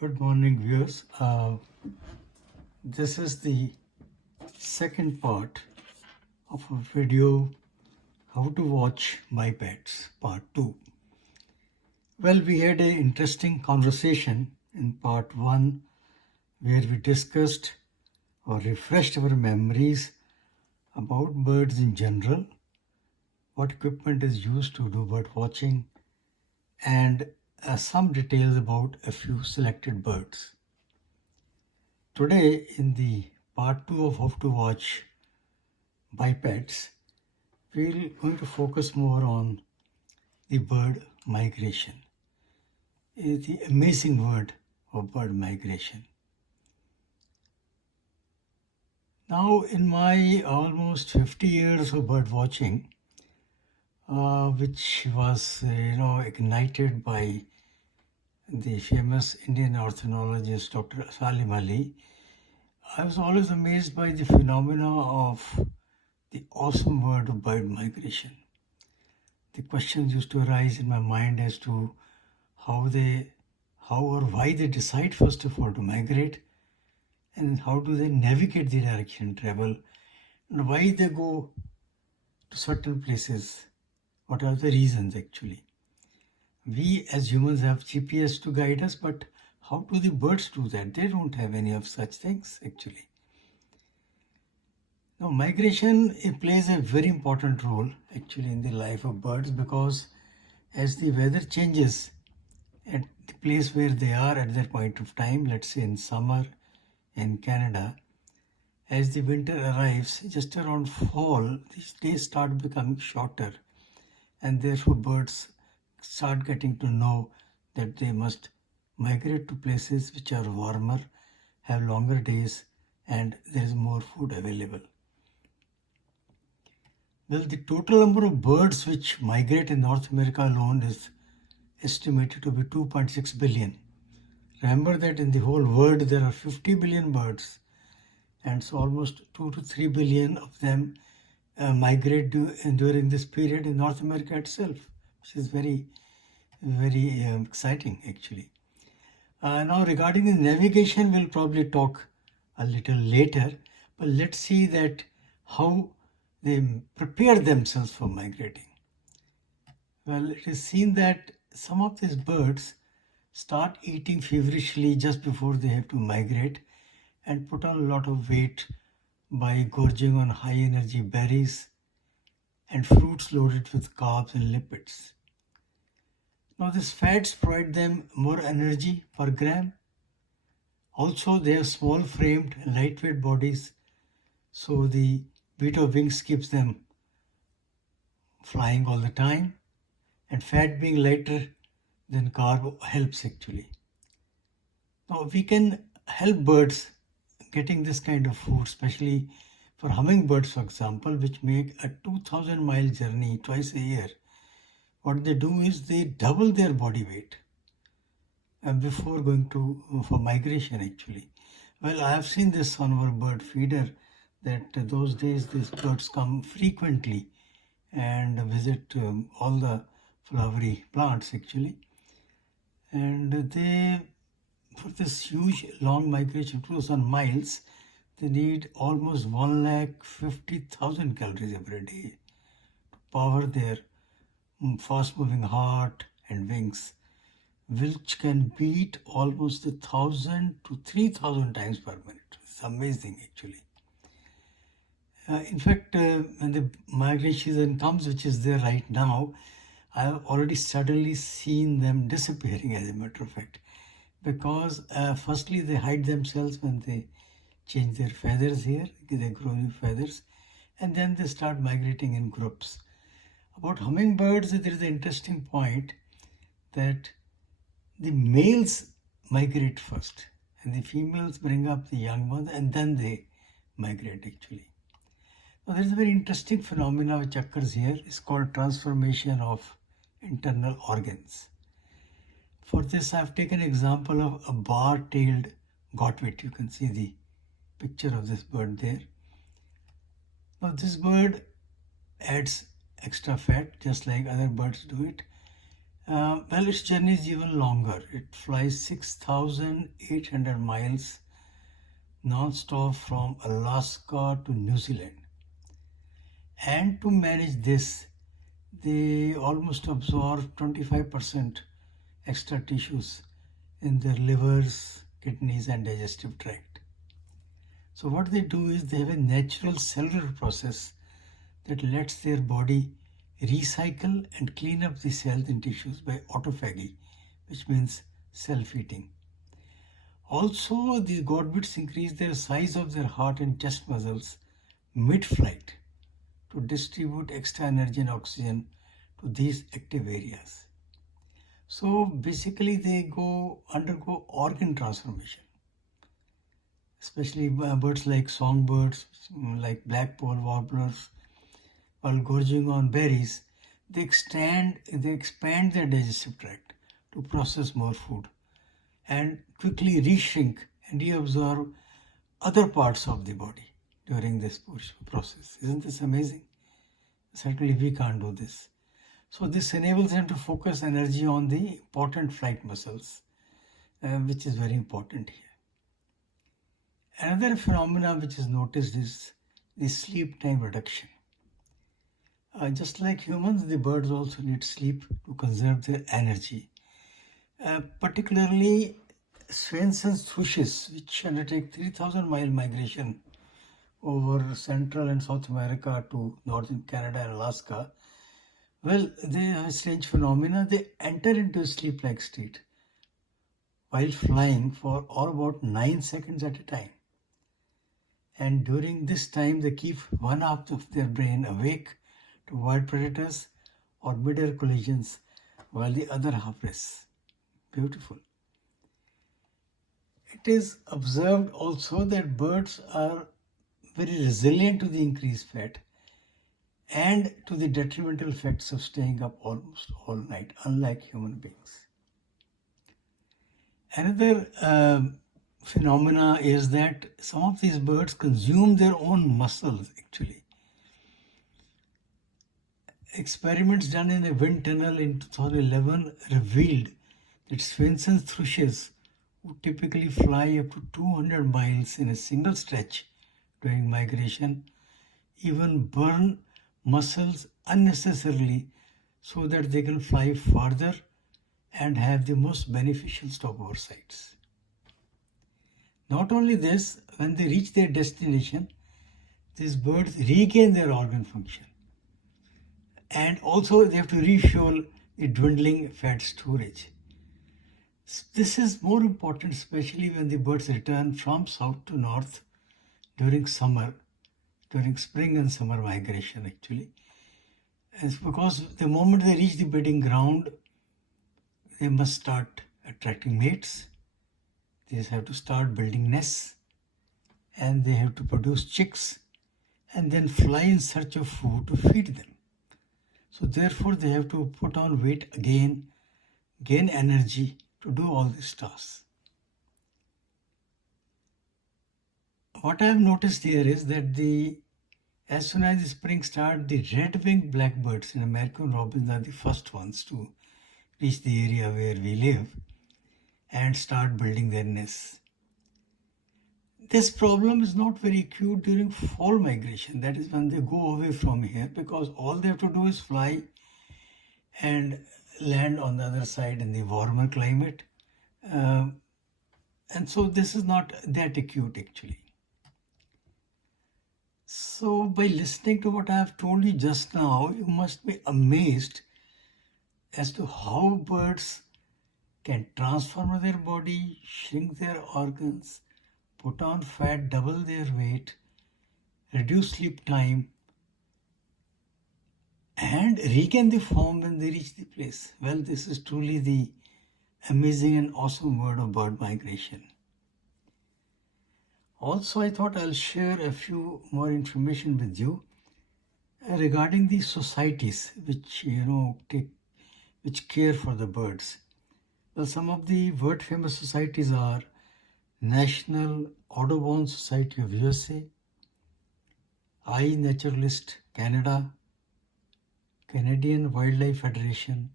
Good morning, viewers. This is the second part of a video, How to Watch Bipeds, Part 2. Well, we had an interesting conversation in Part 1 where we discussed or refreshed our memories about birds in general, what equipment is used to do bird watching, and some details about a few selected birds. Today, in the part 2 of How to Watch Bipeds, we're going to focus more on the bird migration, the amazing word of bird migration. Now, in my almost 50 years of bird watching, which was ignited by the famous Indian ornithologist Dr. Salim Ali, I was always amazed by the phenomena of the awesome word of bird migration. The questions used to arise in my mind as to how or why they decide first of all to migrate, and how do they navigate the direction travel, and why they go to certain places. What are the reasons actually? We as humans have GPS to guide us, but how do the birds do that? They don't have any of such things actually. Now, migration, it plays a very important role actually in the life of birds, because as the weather changes at the place where they are at that point of time, let's say in summer in Canada, as the winter arrives, just around fall, these days start becoming shorter, and therefore birds start getting to know that they must migrate to places which are warmer, have longer days, and there is more food available. Well, the total number of birds which migrate in North America alone is estimated to be 2.6 billion. Remember that in the whole world there are 50 billion birds, and so almost 2 to 3 billion of them migrate during this period in North America itself, which is very, very exciting actually. Now, regarding the navigation, we'll probably talk a little later, but let's see that how they prepare themselves for migrating. Well, it is seen that some of these birds start eating feverishly just before they have to migrate, and put on a lot of weight by gorging on high energy berries and fruits loaded with carbs and lipids. Now, these fats provide them more energy per gram. Also, they have small framed, lightweight bodies, so the beat of wings keeps them flying all the time, and fat being lighter than carb helps actually. Now, we can help birds getting this kind of food, especially for hummingbirds, for example, which make a 2,000-mile journey twice a year. What they do is they double their body weight before going for migration actually. Well, I have seen this on our bird feeder, that those days these birds come frequently and visit all the flowery plants actually, and they, for this huge long migration, 2,000 miles, they need almost 150,000 calories every day to power their fast moving heart and wings, which can beat almost 1,000 to 3,000 times per minute. It's amazing actually. In fact, when the migration season comes, which is there right now, I have already suddenly seen them disappearing, as a matter of fact, because firstly they hide themselves when they change their feathers here, they grow new feathers, and then they start migrating in groups. About hummingbirds, there is an interesting point that the males migrate first, and the females bring up the young ones, and then they migrate actually. Now, there is a very interesting phenomena which occurs here. It's called transformation of internal organs. For this, I have taken an example of a bar-tailed godwit. You can see the picture of this bird there. Now, this bird adds extra fat just like other birds do it. Well, its journey is even longer. It flies 6,800 miles non-stop from Alaska to New Zealand. And to manage this, they almost absorb 25% extra tissues in their livers, kidneys, and digestive tract. So, what they do is they have a natural cellular process that lets their body recycle and clean up the cells and tissues by autophagy, which means self-eating. Also, the godwits increase their size of their heart and chest muscles mid-flight to distribute extra energy and oxygen to these active areas. So basically, they undergo organ transformation, especially birds like songbirds, like blackpoll warblers, while gorging on berries, they expand their digestive tract to process more food and quickly reshrink and reabsorb other parts of the body during this process. Isn't this amazing? Certainly we can't do this. So this enables them to focus energy on the important flight muscles, which is very important here. Another phenomenon which is noticed is the sleep time reduction. Just like humans, the birds also need sleep to conserve their energy. Particularly Swainson's thrushes, which undertake 3,000-mile migration over Central and South America to northern Canada and Alaska. Well, they have a strange phenomena. They enter into a sleep-like state while flying for all about 9 seconds at a time. And during this time, they keep one half of their brain awake to avoid predators or mid-air collisions while the other half rests. Beautiful. It is observed also that birds are very resilient to the increased fat and to the detrimental effects of staying up almost all night, unlike human beings. Another phenomena is that some of these birds consume their own muscles actually. Experiments done in a wind tunnel in 2011 revealed that Swainson's thrushes would typically fly up to 200 miles in a single stretch during migration, even burn muscles unnecessarily so that they can fly farther and have the most beneficial stopover sites. Not only this, when they reach their destination, these birds regain their organ function. And also they have to refuel the dwindling fat storage. This is more important, especially when the birds return from south to north during summer, during spring and summer migration actually. It's because the moment they reach the bedding ground, they must start attracting mates. They have to start building nests and they have to produce chicks and then fly in search of food to feed them. So therefore they have to put on weight again, gain energy to do all these tasks. What I have noticed here is that as soon as the spring starts, the red-winged blackbirds in American robins are the first ones to reach the area where we live and start building their nests. This problem is not very acute during fall migration, that is when they go away from here, because all they have to do is fly and land on the other side in the warmer climate. And so this is not that acute actually. So by listening to what I have told you just now, you must be amazed as to how birds can transform their body, shrink their organs, put on fat, double their weight, reduce sleep time, and regain the form when they reach the place. Well, this is truly the amazing and awesome world of bird migration. Also, I thought I'll share a few more information with you regarding the societies which which care for the birds. Well, some of the world famous societies are National Audubon Society of USA, iNaturalist Canada, Canadian Wildlife Federation,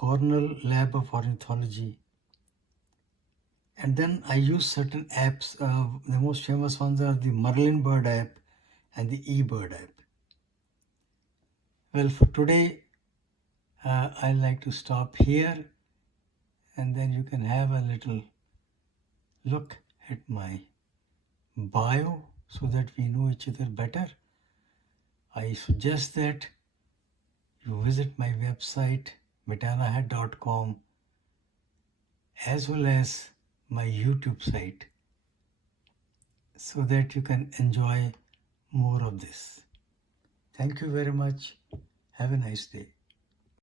Cornell Lab of Ornithology. And then I use certain apps. The most famous ones are the Merlin Bird app and the eBird app. Well, for today, I'd like to stop here, and then you can have a little look at my bio so that we know each other better. I suggest that you visit my website metanahead.com as well as my YouTube site so that you can enjoy more of this. Thank you very much. Have a nice day.